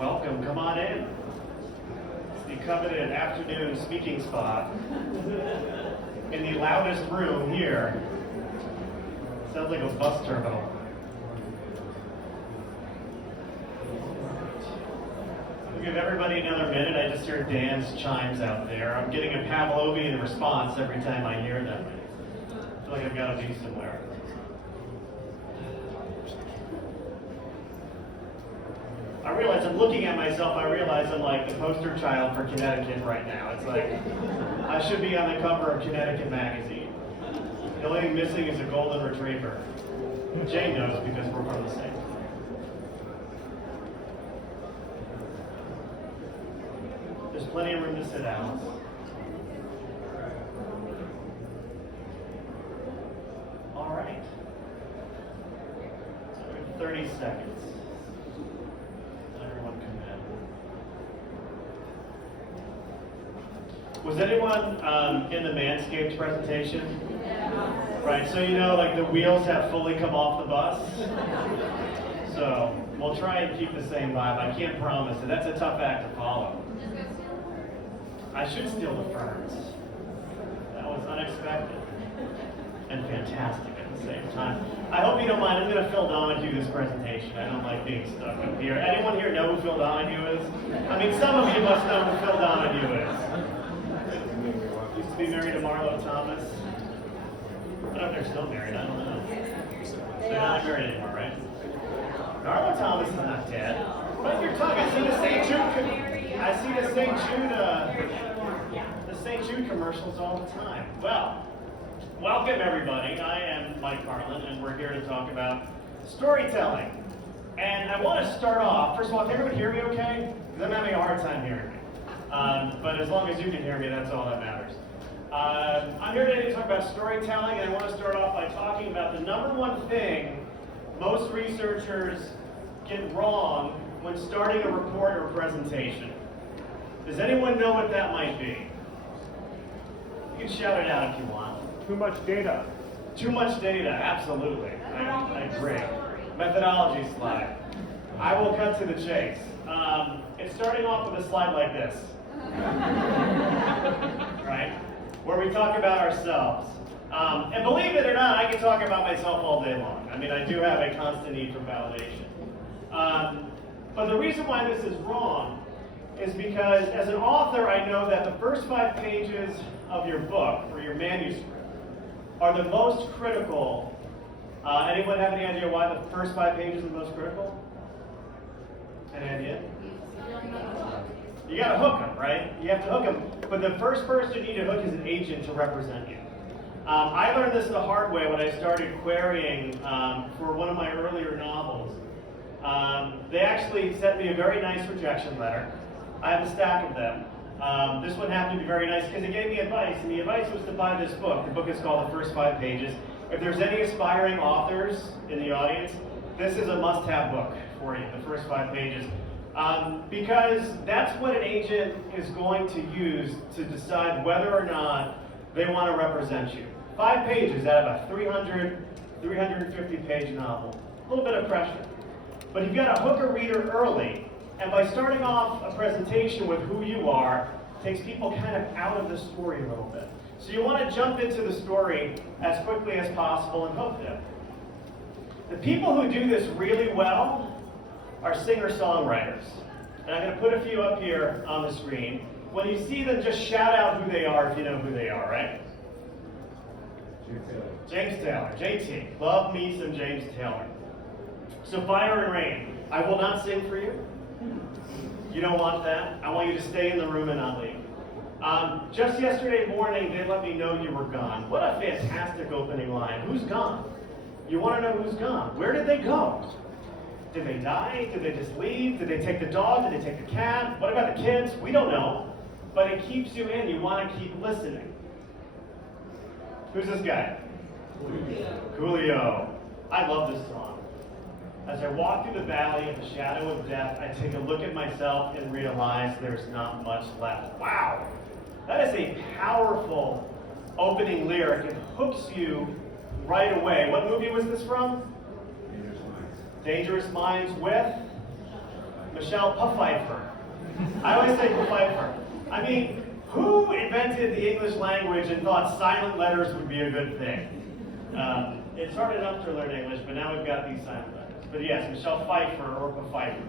Welcome, come on in. It's the coveted afternoon speaking spot in the loudest room here. Sounds like a bus terminal. We'll give everybody another minute. I just heard Dan's chimes out there. I'm getting a Pavlovian response every time I hear them. I feel like I've got to be somewhere. I realize I'm looking at myself, I realize I'm like the poster child for Connecticut right now. It's like, I should be on the cover of Connecticut magazine. The only thing missing is a golden retriever. Jane knows because we're from the same. There's plenty of room to sit down. All right. 30 seconds. Was anyone in the Manscaped presentation? Yeah. Right, so you know, like the wheels have fully come off the bus. So we'll try and keep the same vibe. I can't promise it. That's a tough act to follow. I should steal the ferns. That was unexpected and fantastic at the same time. I hope you don't mind. I'm going to Phil Donahue this presentation. I don't like being stuck up here. Anyone here know who Phil Donahue is? I mean, some of you must know who Phil Donahue is. Used to be married to Marlo Thomas. I don't know if they're still married. I don't know. They're not married anymore, right? Marlo Thomas is not dead. Bite your tongue. I see the St. Jude. I see the St. Jude commercials all the time. Well, welcome everybody. I am Mike Carlin, and we're here to talk about storytelling. And I want to start off. First of all, can everyone hear me okay? Because I'm having a hard time hearing me. But as long as you can hear me, that's all that matters. I'm here today to talk about storytelling, and I want to start off by talking about the number one thing most researchers get wrong when starting a report or presentation. Does anyone know what that might be? You can shout it out if you want. Too much data. Too much data, absolutely. I agree. Methodology slide. I will cut to the chase. It's starting off with a slide like this. Right? Where we talk about ourselves. And believe it or not, I can talk about myself all day long. I mean, I do have a constant need for validation. But the reason why this is wrong is because as an author, I know that the first 5 pages of your book or your manuscript are the most critical. Anyone have any idea why the first 5 pages are the most critical? Any idea? You gotta hook them, right? You have to hook them. But the first person you need to hook is an agent to represent you. I learned this the hard way when I started querying for one of my earlier novels. They actually sent me a very nice rejection letter. I have a stack of them. This one happened to be very nice because it gave me advice, and the advice was to buy this book. The book is called The First 5 Pages. If there's any aspiring authors in the audience, this is a must-have book for you, The First 5 Pages. Because that's what an agent is going to use to decide whether or not they want to represent you. 5 pages out of a 350-page novel. A little bit of pressure. But you've got to hook a reader early, and by starting off a presentation with who you are, takes people kind of out of the story a little bit. So you want to jump into the story as quickly as possible and hook them. The people who do this really well are singer-songwriters. And I'm going to put a few up here on the screen. When you see them, just shout out who they are if you know who they are, right? James Taylor, JT. Love me some James Taylor. So Fire and Rain. I will not sing for you. You don't want that. I want you to stay in the room and not leave. Just yesterday morning, they let me know you were gone. What a fantastic opening line. Who's gone? You want to know who's gone. Where did they go? Did they die? Did they just leave? Did they take the dog? Did they take the cat? What about the kids? We don't know. But it keeps you in. You want to keep listening. Who's this guy? Coolio. I love this song. As I walk through the valley of the shadow of death, I take a look at myself and realize there's not much left. Wow! That is a powerful opening lyric. It hooks you right away. What movie was this from? Dangerous Minds with Michelle Pfeiffer. I always say Pfeiffer. I mean, who invented the English language and thought silent letters would be a good thing? It's hard enough to learn English, but now we've got these silent letters. But yes, Michelle Pfeiffer or Pfeiffer.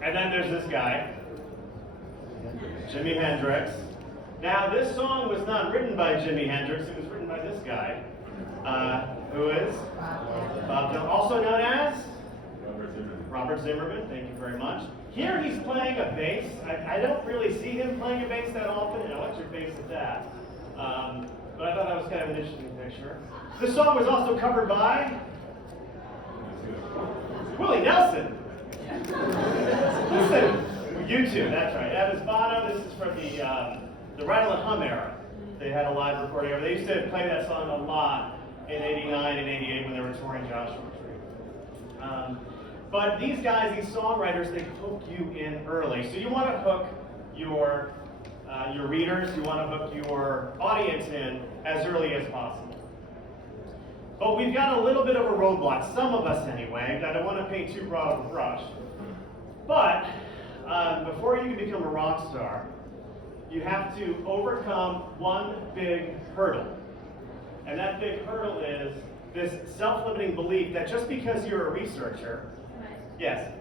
And then there's this guy, Jimi Hendrix. Now, this song was not written by Jimi Hendrix, it was written by this guy, who is Bob Dylan, also known as Robert Zimmerman, thank you very much. Here he's playing a bass. I don't really see him playing a bass that often, and electric bass at that. But I thought that was kind of an interesting picture. This song was also covered by Willie Nelson. Listen, U2, that's right. That is Bono. This is from the Rattle and Hum era. They had a live recording. They used to play that song a lot in '89 and '88 when they were touring Joshua Tree. But these guys, these songwriters, they hook you in early. So you want to hook your readers, you want to hook your audience in as early as possible. But we've got a little bit of a roadblock, some of us anyway. I don't want to paint too broad of a brush. But before you can become a rock star, you have to overcome one big hurdle. And that big hurdle is this self-limiting belief that just because you're a researcher, yes?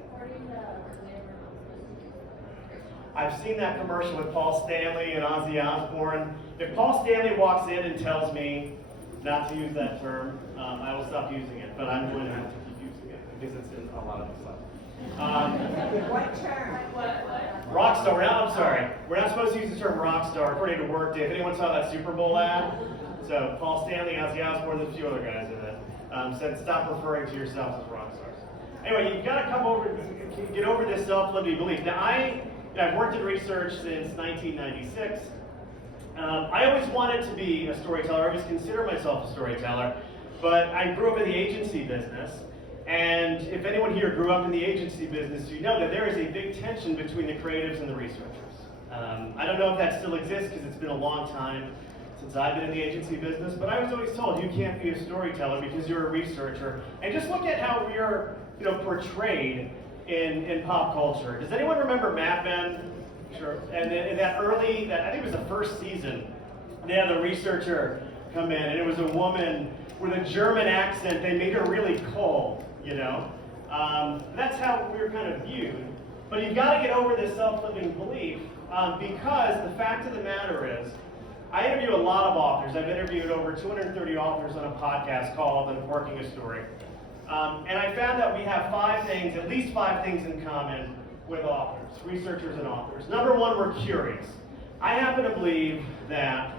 I've seen that commercial with Paul Stanley and Ozzy Osbourne. If Paul Stanley walks in and tells me not to use that term, I will stop using it, but I'm going to have to keep using it because it's in a lot of the stuff. What term? What? Rockstar. I'm sorry. We're not supposed to use the term rockstar according to Workday. If anyone saw that Super Bowl ad, so Paul Stanley, Ozzy Osbourne, there's a few other guys in it, said stop referring to yourselves as rock stars. Anyway, you've got to get over this self-limiting belief. Now, I've worked in research since 1996. I always wanted to be a storyteller. I always consider myself a storyteller, but I grew up in the agency business. And if anyone here grew up in the agency business, you know that there is a big tension between the creatives and the researchers. I don't know if that still exists because it's been a long time since I've been in the agency business, but I was always told you can't be a storyteller because you're a researcher. And just look at how we're portrayed in pop culture. Does anyone remember Mad Men? Sure. And in that I think it was the first season, they had a researcher come in, and it was a woman with a German accent. They made her really cold, That's how we're kind of viewed. But you've got to get over this self-limiting belief because the fact of the matter is, I interview a lot of authors. I've interviewed over 230 authors on a podcast called Working a Story. And I found that we have at least five things in common with authors, researchers and authors. Number one, we're curious. I happen to believe that,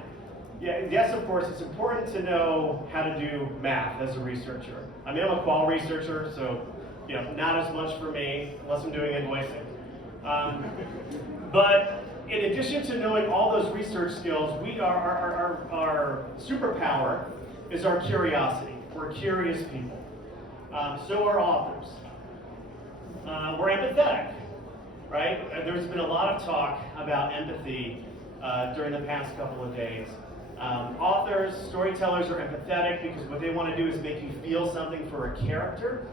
yes, of course, it's important to know how to do math as a researcher. I mean, I'm a qual researcher, so not as much for me, unless I'm doing invoicing. But in addition to knowing all those research skills, our superpower is our curiosity. We're curious people. So are authors. We're empathetic, right? There's been a lot of talk about empathy during the past couple of days. Authors, storytellers are empathetic because what they want to do is make you feel something for a character,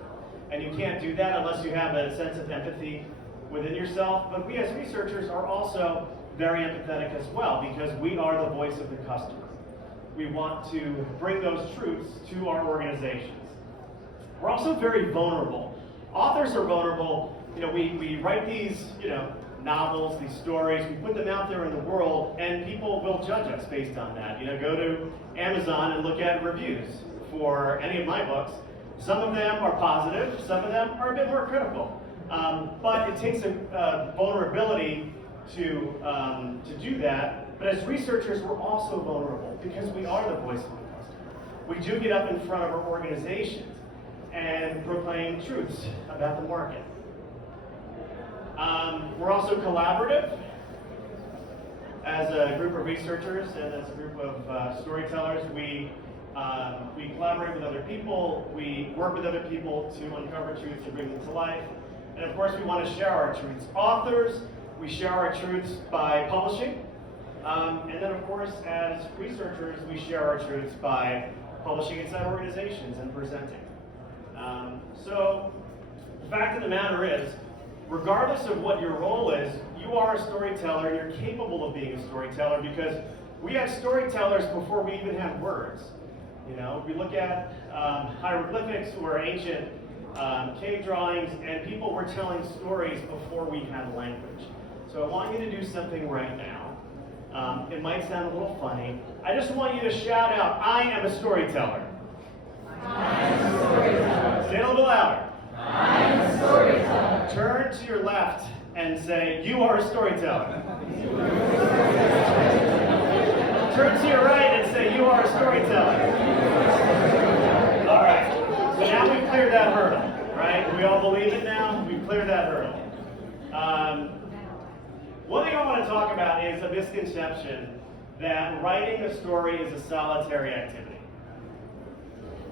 and you can't do that unless you have a sense of empathy within yourself. But we as researchers are also very empathetic as well because we are the voice of the customer. We want to bring those truths to our organizations. We're also very vulnerable. Authors are vulnerable. We write these, novels, these stories, we put them out there in the world, and people will judge us based on that. Go to Amazon and look at reviews for any of my books. Some of them are positive, some of them are a bit more critical. But it takes a vulnerability to do that. But as researchers, we're also vulnerable because we are the voice of the customer. We do get up in front of our organizations and proclaim truths about the market. We're also collaborative as a group of researchers and as a group of storytellers. We collaborate with other people. We work with other people to uncover truths and bring them to life. And of course, we want to share our truths. Authors, we share our truths by publishing. And then, of course, as researchers, we share our truths by publishing inside organizations and presenting. So The fact of the matter is, regardless of what your role is, you are a storyteller and you're capable of being a storyteller because we had storytellers before we even had words. You know, we look at hieroglyphics or ancient cave drawings, and people were telling stories before we had language. So I want you to do something right now. It might sound a little funny. I just want you to shout out, I am a storyteller. I am a storyteller. Say it a little louder. I am a storyteller. Turn to your left and say, you are a storyteller. Turn to your right and say, you are a storyteller. All right, so now we've cleared that hurdle, right? We all believe it now? We've cleared that hurdle. One thing I want to talk about is a misconception that writing a story is a solitary activity.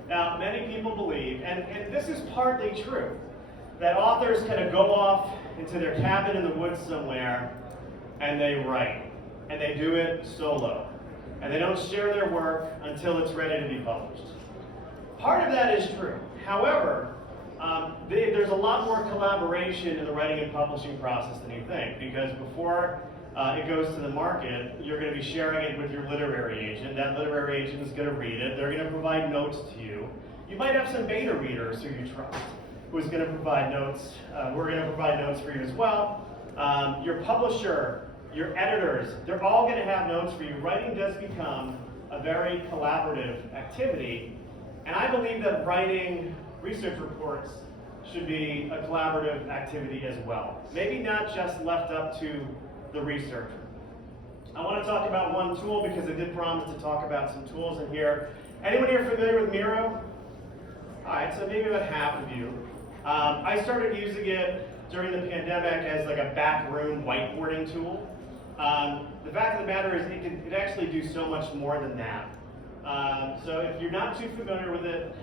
Now, many people believe, and this is partly true, that authors kind of go off into their cabin in the woods somewhere and they write, and they do it solo, and they don't share their work until it's ready to be published. Part of that is true. However, there's a lot more collaboration in the writing and publishing process than you think, because before it goes to the market, you're going to be sharing it with your literary agent. That literary agent is going to read it. They're going to provide notes to you. You might have some beta readers who you trust, who's going to provide notes. We're going to provide notes for you as well. Your publisher, your editors, they're all going to have notes for you. Writing does become a very collaborative activity, and I believe that writing research reports should be a collaborative activity as well. Maybe not just left up to the researcher. I want to talk about one tool because I did promise to talk about some tools in here. Anyone here familiar with Miro? All right, so maybe about half of you. I started using it during the pandemic as like a backroom whiteboarding tool. The fact of the matter is it could actually do so much more than that. So if you're not too familiar with it,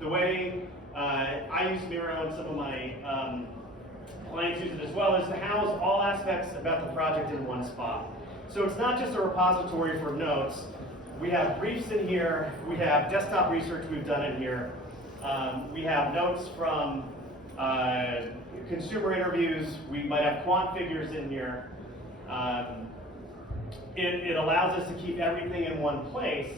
the way I use Miro and some of my clients use it as well is to house all aspects about the project in one spot. So it's not just a repository for notes. We have briefs in here. We have desktop research we've done in here. We have notes from consumer interviews. We might have quant figures in here. It allows us to keep everything in one place,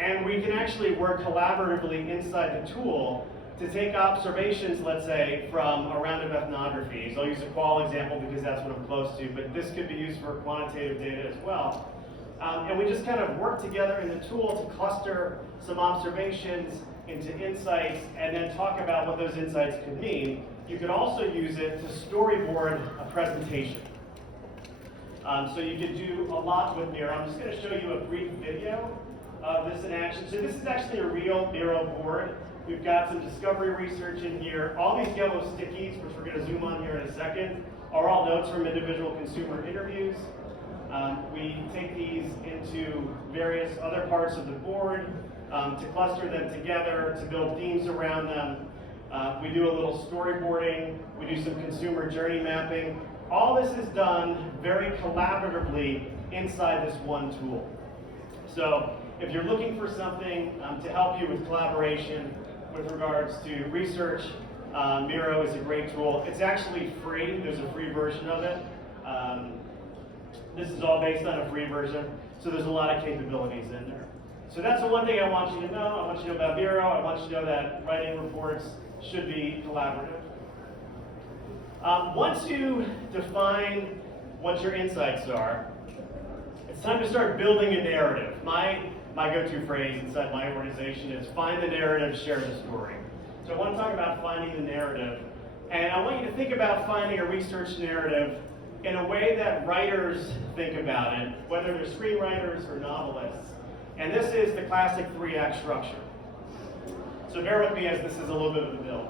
and we can actually work collaboratively inside the tool to take observations, let's say, from a round of ethnographies. I'll use a qual example because that's what I'm close to, but this could be used for quantitative data as well. And we just kind of work together in the tool to cluster some observations into insights and then talk about what those insights could mean. You could also use it to storyboard a presentation. So you could do a lot with Miro. I'm just going to show you a brief video of this in action. So this is actually a real Miro board. We've got some discovery research in here. All these yellow stickies, which we're going to zoom on here in a second, are all notes from individual consumer interviews. We take these into various other parts of the board to cluster them together, to build themes around them. We do a little storyboarding. We do some consumer journey mapping. All this is done very collaboratively inside this one tool. So if you're looking for something to help you with collaboration with regards to research, Miro is a great tool. It's actually free. There's a free version of it. This is all based on a free version, so there's a lot of capabilities in there. So that's the one thing I want you to know. I want you to know about Miro. I want you to know that writing reports should be collaborative. Once you define what your insights are, it's time to start building a narrative. My go-to phrase inside my organization is find the narrative, share the story. So I want to talk about finding the narrative, and I want you to think about finding a research narrative in a way that writers think about it, whether they're screenwriters or novelists. And this is the classic 3-act structure. So bear with me as this is a little bit of a build.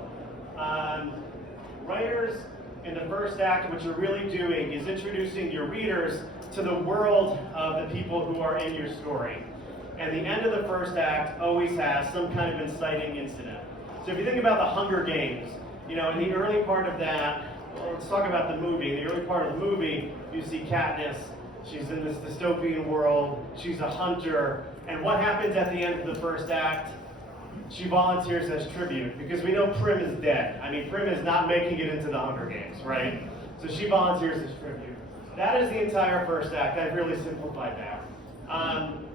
Writers in the first act, what you're really doing is introducing your readers to the world of the people who are in your story. And the end of the first act always has some kind of inciting incident. So if you think about the Hunger Games, in the early part of that, let's talk about the movie. In the early part of the movie, you see Katniss. She's in this dystopian world. She's a hunter. And what happens at the end of the first act? she volunteers as tribute because we know Prim is dead. I mean, Prim is not making it into the Hunger Games, right? So she volunteers as tribute. That is the entire first act. I've really simplified that.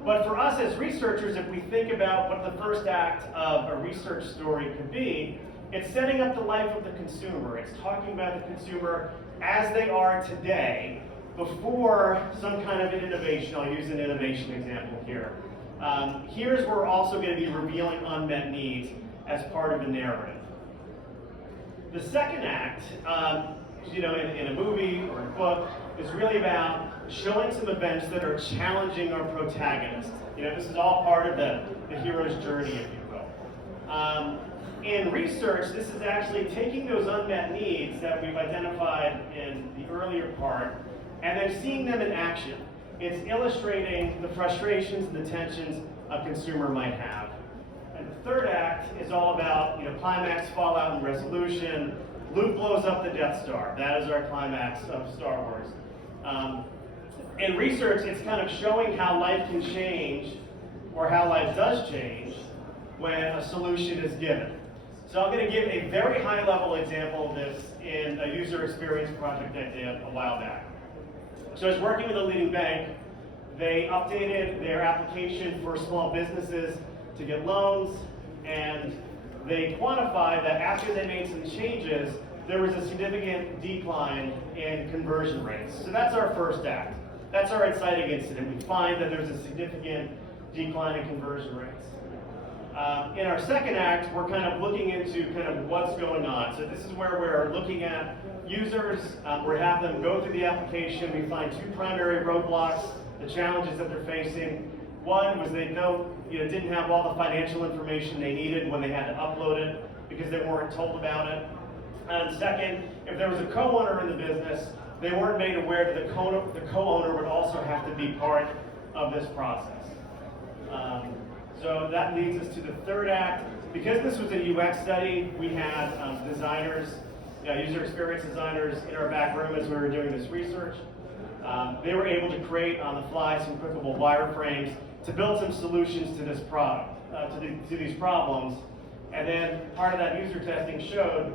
But for us as researchers, if we think about what the first act of a research story could be, it's setting up the life of the consumer. It's talking about the consumer as they are today, before some kind of an innovation. I'll use an innovation example here. Here's where we're also going to be revealing unmet needs as part of the narrative. The second act, in a movie or a book, is really about showing some events that are challenging our protagonist. This is all part of the hero's journey, if you will. In research, this is actually taking those unmet needs that we've identified in the earlier part and then seeing them in action. It's illustrating the frustrations and the tensions a consumer might have. And the third act is all about climax, fallout, and resolution. Luke blows up the Death Star. That is our climax of Star Wars. In research, it's kind of showing how life can change, or how life does change, when a solution is given. So I'm going to give a very high-level example of this in a user experience project I did a while back. So I was working with a leading bank. They updated their application for small businesses to get loans, and they quantified that after they made some changes, there was a significant decline in conversion rates. So that's our first act. That's our inciting incident. We find that there's a significant decline in conversion rates. In our second act, we're kind of looking into what's going on. So this is where we're looking at users. We have them go through the application. We find two primary roadblocks, the challenges that they're facing. One was they didn't have all the financial information they needed when they had to upload it because they weren't told about it. And second, if there was a co-owner in the business, they weren't made aware that the co-owner would also have to be part of this process. So that leads us to the third act. Because this was a UX study, we had designers, user experience designers in our back room as we were doing this research. They were able to create on the fly some clickable wireframes to build some solutions to this product, to these problems. And then part of that user testing showed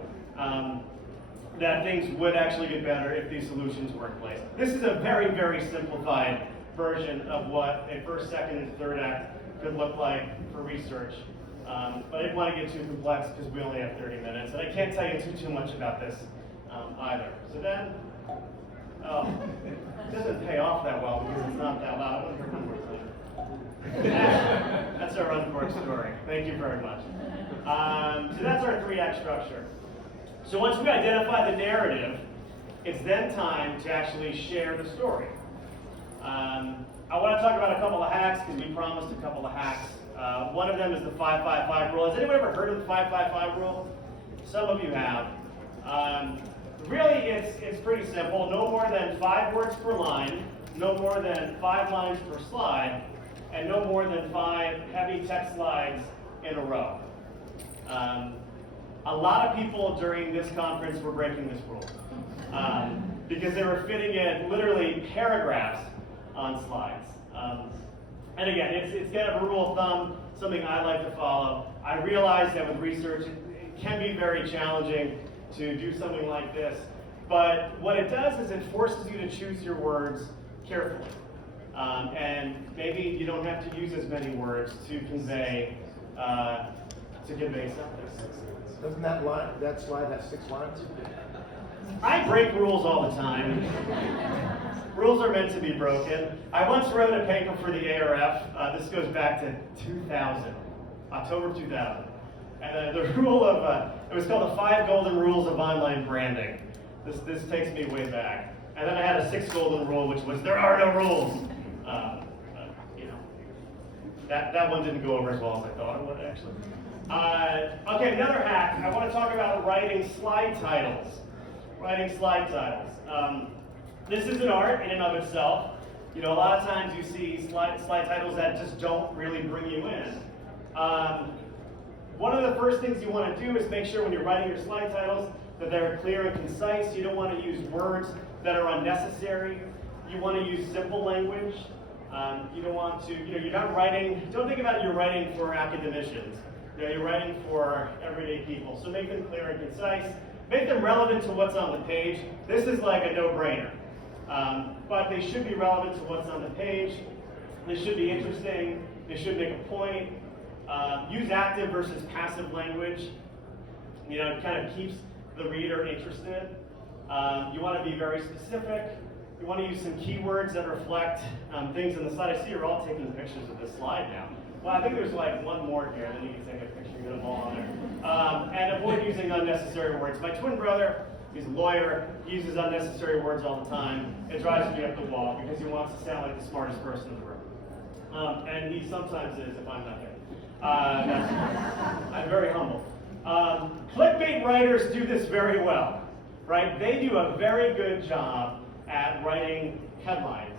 that things would actually get better if these solutions were in place. This is a very, very simplified version of what a first, second, and third act could look like for research. But I didn't want to get too complex because we only have 30 minutes, and I can't tell you too much about this either. So then, it doesn't pay off that well because it's not that loud. I want to hear one more time. That's our Quirks story. Thank you very much. So that's our 3-act structure. So once we identify the narrative, it's then time to actually share the story. I want to talk about a couple of hacks because we promised a couple of hacks. One of them is the 5-5-5 rule. Has anyone ever heard of the 5-5-5 rule? Some of you have. Really, it's pretty simple. No more than 5 words per line, no more than 5 lines per slide, and no more than 5 heavy text slides in a row. A lot of people during this conference were breaking this rule because they were fitting in literally paragraphs on slides. And again, it's kind of a rule of thumb, something I like to follow. I realize that with research, it can be very challenging to do something like this. But what it does is it forces you to choose your words carefully. And maybe you don't have to use as many words to convey something. Doesn't that slide have 6 lines? I break rules all the time. Rules are meant to be broken. I once wrote a paper for the ARF. This goes back to 2000, October 2000. And the rule of, it was called the 5 Golden Rules of Online Branding. This takes me way back. And then I had a 6th golden rule, which was there are no rules. That one didn't go over as well as I thought it would, actually. Okay, another hack. I want to talk about writing slide titles. Writing slide titles. This is an art in and of itself. A lot of times you see slide titles that just don't really bring you in. One of the first things you want to do is make sure when you're writing your slide titles that they're clear and concise. You don't want to use words that are unnecessary. You want to use simple language. You don't want to, you're not writing, don't think about you're writing for academicians. You're writing for everyday people, so make them clear and concise. Make them relevant to what's on the page. This is like a no-brainer, but they should be relevant to what's on the page. They should be interesting. They should make a point. Use active versus passive language. It kind of keeps the reader interested. You want to be very specific. You want to use some keywords that reflect things in the slide. I see you're all taking pictures of this slide now. Well, I think there's like one more here, then you can take a picture, get them all on there. And avoid using unnecessary words. My twin brother, he's a lawyer, he uses unnecessary words all the time. It drives me up the wall because he wants to sound like the smartest person in the room. And he sometimes is if I'm not there. I'm very humble. Clickbait writers do this very well, right? They do a very good job at writing headlines.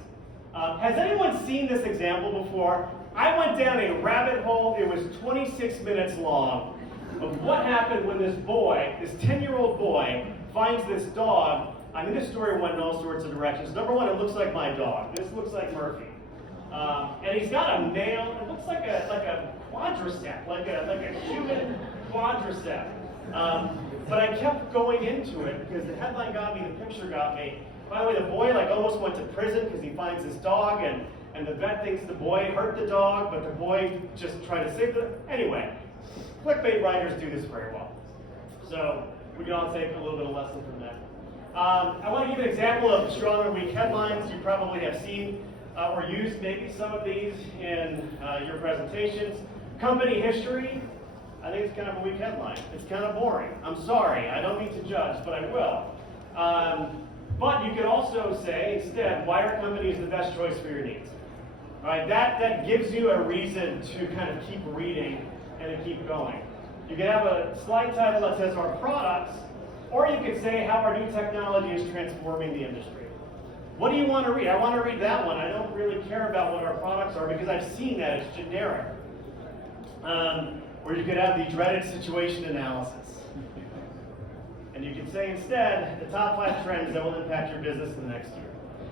Has anyone seen this example before? I went down a rabbit hole. It was 26 minutes long of what happened when this boy, this 10-year-old boy, finds this dog. I mean, this story went in all sorts of directions. Number one, it looks like my dog. This looks like Murphy. And he's got a male, it looks like a quadricep, like a human quadricep. But I kept going into it because the headline got me, the picture got me. By the way, the boy almost went to prison because he finds his dog, and the vet thinks the boy hurt the dog, but the boy just tried to save the. Anyway, clickbait writers do this very well. So we can all take a little bit of lesson from that. I want to give an example of strong or weak headlines. You probably have seen or used maybe some of these in your presentations. Company history. I think it's kind of a weak headline. It's kind of boring. I'm sorry. I don't mean to judge, but I will. But you could also say, instead, why are companies the best choice for your needs? All right, that gives you a reason to kind of keep reading and to keep going. You could have a slide title that says our products, or you could say how our new technology is transforming the industry. What do you want to read? I want to read that one. I don't really care about what our products are because I've seen that. It's generic. Or you could have the dreaded situation analysis. And you can say instead, the top 5 trends that will impact your business in the next year.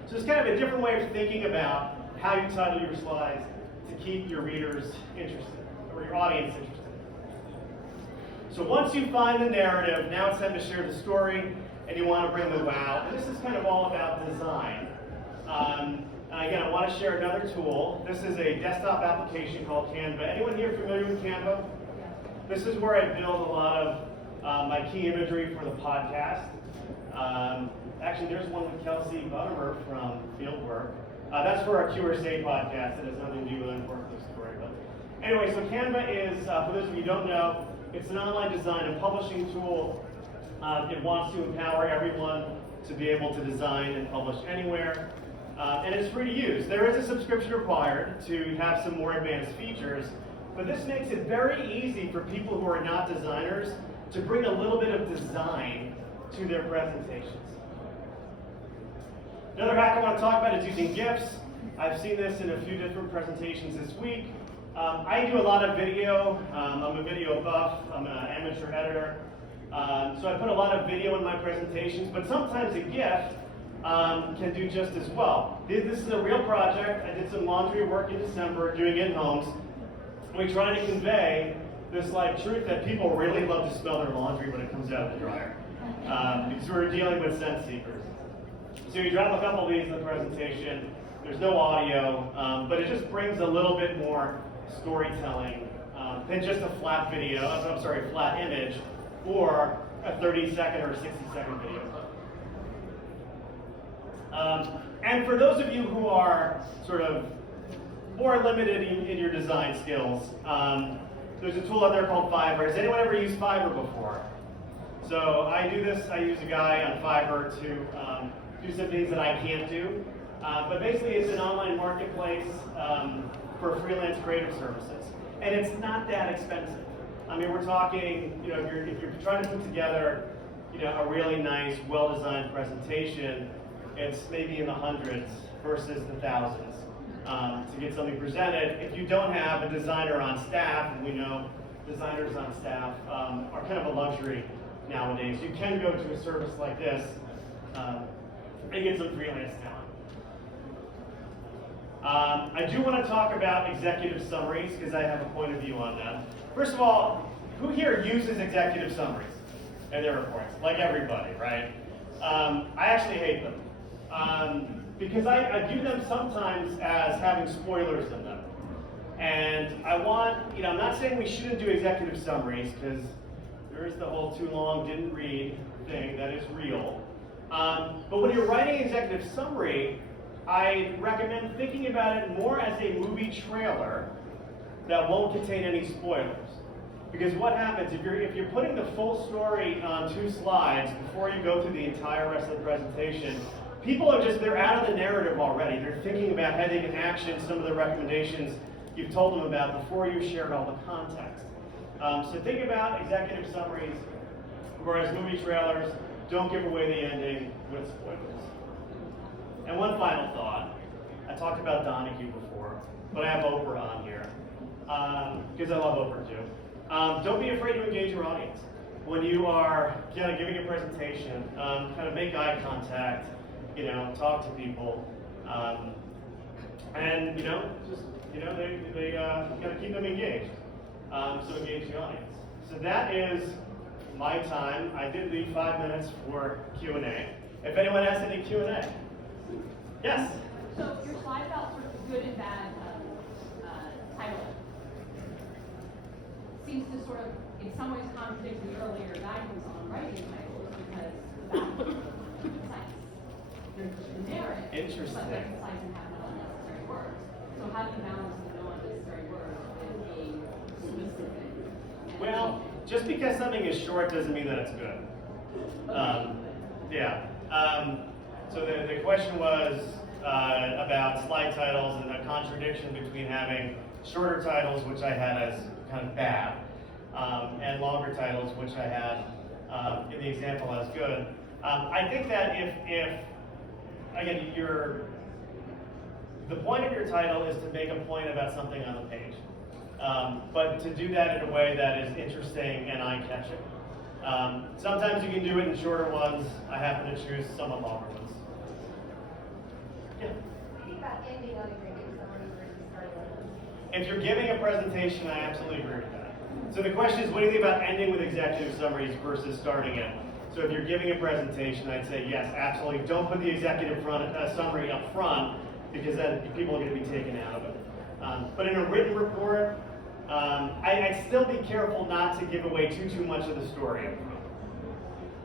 So it's kind of a different way of thinking about how you title your slides to keep your readers interested, or your audience interested. So once you find the narrative, now it's time to share the story, and you want to bring the wow. And this is kind of all about design. And again, I want to share another tool. This is a desktop application called Canva. Anyone here familiar with Canva? This is where I build a lot of my key imagery for the podcast. Actually, there's one with Kelsey Buttimer from Fieldwork. That's for our QRSA podcast. It has nothing to do with an important story. But anyway, so Canva is, for those of you who don't know, it's an online design and publishing tool. It wants to empower everyone to be able to design and publish anywhere. And it's free to use. There is a subscription required to have some more advanced features, but this makes it very easy for people who are not designers to bring a little bit of design to their presentations. Another hack I want to talk about is using GIFs. I've seen this in a few different presentations this week. I do a lot of video. I'm a video buff. I'm an amateur editor. So I put a lot of video in my presentations, but sometimes a GIF can do just as well. This is a real project. I did some laundry work in December doing in-homes. We try to convey this truth that people really love to smell their laundry when it comes out of the dryer. Because we're dealing with sense seekers. So you drop a couple of these in the presentation. There's no audio, but it just brings a little bit more storytelling than just a flat video, flat image, or a 30-second or 60-second video. And for those of you who are sort of more limited in your design skills, there's a tool out there called Fiverr. Has anyone ever used Fiverr before? So I do this. I use a guy on Fiverr to do some things that I can't do. But basically, it's an online marketplace for freelance creative services, and it's not that expensive. I mean, we're talking, if you're trying to put together, a really nice, well-designed presentation, it's maybe in the hundreds versus the thousands to get something presented. If you don't have a designer on staff, and we know designers on staff are kind of a luxury nowadays, you can go to a service like this and get some freelance talent. I do want to talk about executive summaries because I have a point of view on that. First of all, who here uses executive summaries in their reports? Like everybody, right? I actually hate them. Because I view them sometimes as having spoilers in them. And I want, I'm not saying we shouldn't do executive summaries, because there is the whole too long, didn't read thing that is real. But when you're writing an executive summary, I recommend thinking about it more as a movie trailer that won't contain any spoilers. Because what happens, if you're putting the full story on 2 slides before you go through the entire rest of the presentation, people they're out of the narrative already. They're thinking about heading in action some of the recommendations you've told them about before you shared all the context. So think about executive summaries, whereas movie trailers don't give away the ending with spoilers. And one final thought. I talked about Donahue before, but I have Oprah on here, because I love Oprah too. Don't be afraid to engage your audience. When you are giving a presentation, kind of make eye contact, talk to people, and they gotta keep them engaged. So engage the audience. So that is my time. I did leave 5 minutes for Q&A. If anyone has any Q&A, yes. So your slide about sort of good and bad title seems to sort of, in some ways, contradict the earlier guidance on writing titles because the bad concise. There's the narrative. Interesting. But they're concise and have no unnecessary words. So how do you balance the no unnecessary words with being specific? Well, just because something is short doesn't mean that it's good. Yeah. So the question was about slide titles and the contradiction between having shorter titles, which I had as kind of bad, and longer titles, which I had in the example as good. I think that if again, the point of your title is to make a point about something on the page. But to do that in a way that is interesting and eye-catching. Sometimes you can do it in shorter ones. I happen to choose somewhat longer ones. Yeah. Think about ending on executive summary versus starting. If you're giving a presentation, I absolutely agree with that. So the question is, what do you think about ending with executive summaries versus starting it? So if you're giving a presentation, I'd say yes, absolutely. Don't put the executive summary up front, because then people are going to be taken out of it. But in a written report, I'd still be careful not to give away too much of the story up front.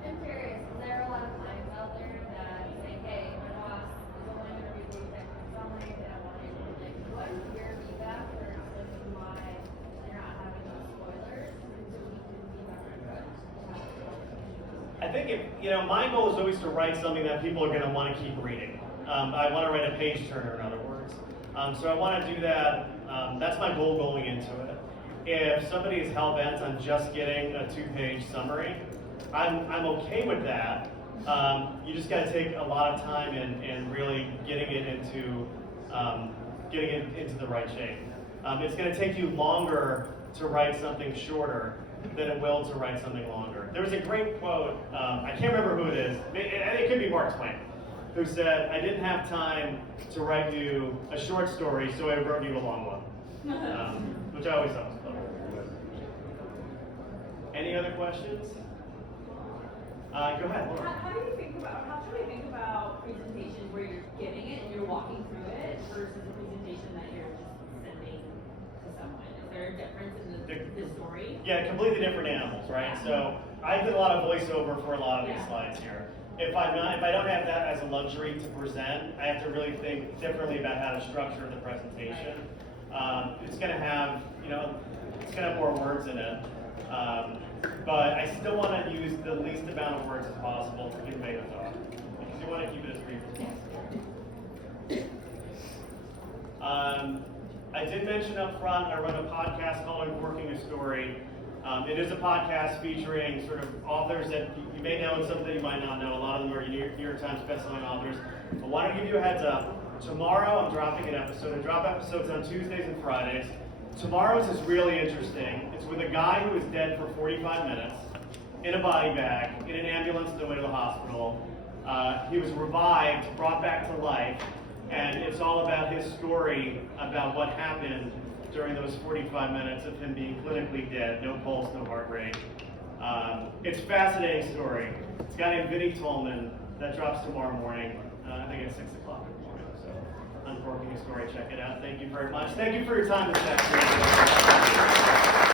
I'm curious, there are a lot of clients out there that say, hey, my boss is only going to read the executive summary, they don't want anything. What is your feedback for explaining why they're not having those spoilers? So we can feedback on that. I think my goal is always to write something that people are going to want to keep reading. I want to write a page turner, in other words. So I want to do that. That's my goal going into it. If somebody is hell-bent on just getting a 2-page summary, I'm okay with that. You just got to take a lot of time and really getting it into the right shape. It's going to take you longer to write something shorter than it will to write something longer. There was a great quote. I can't remember who it is. It could be Mark Twain, who said, "I didn't have time to write you a short story, so I wrote you a long one," which I always thought was clever. Any other questions? Go ahead, Laura. How should we think about presentations where you're getting it and you're walking through it versus a presentation that you're just sending to someone? Is there a difference in the story? Yeah, completely different animals, right? So I did a lot of voiceover for a lot of these slides here. If I don't have that as a luxury to present, I have to really think differently about how to structure the presentation. It's going to have, more words in it. But I still want to use the least amount of words as possible to convey the thought, because you want to keep it as brief as possible. I did mention up front, I run a podcast called Working a Story. It is a podcast featuring sort of authors that you may know and some that you might not know. A lot of them are New York Times bestselling authors. I want to give you a heads up. Tomorrow I'm dropping an episode. I drop episodes on Tuesdays and Fridays. Tomorrow's is really interesting. It's with a guy who was dead for 45 minutes in a body bag, in an ambulance on the way to the hospital. He was revived, brought back to life, and it's all about his story about what happened during those 45 minutes of him being clinically dead, no pulse, no heart rate. It's a fascinating story. It's a guy named Vinnie Tolman that drops tomorrow morning, I think at 6 o'clock in the morning. So, uncorking a story, check it out. Thank you very much. Thank you for your time this afternoon.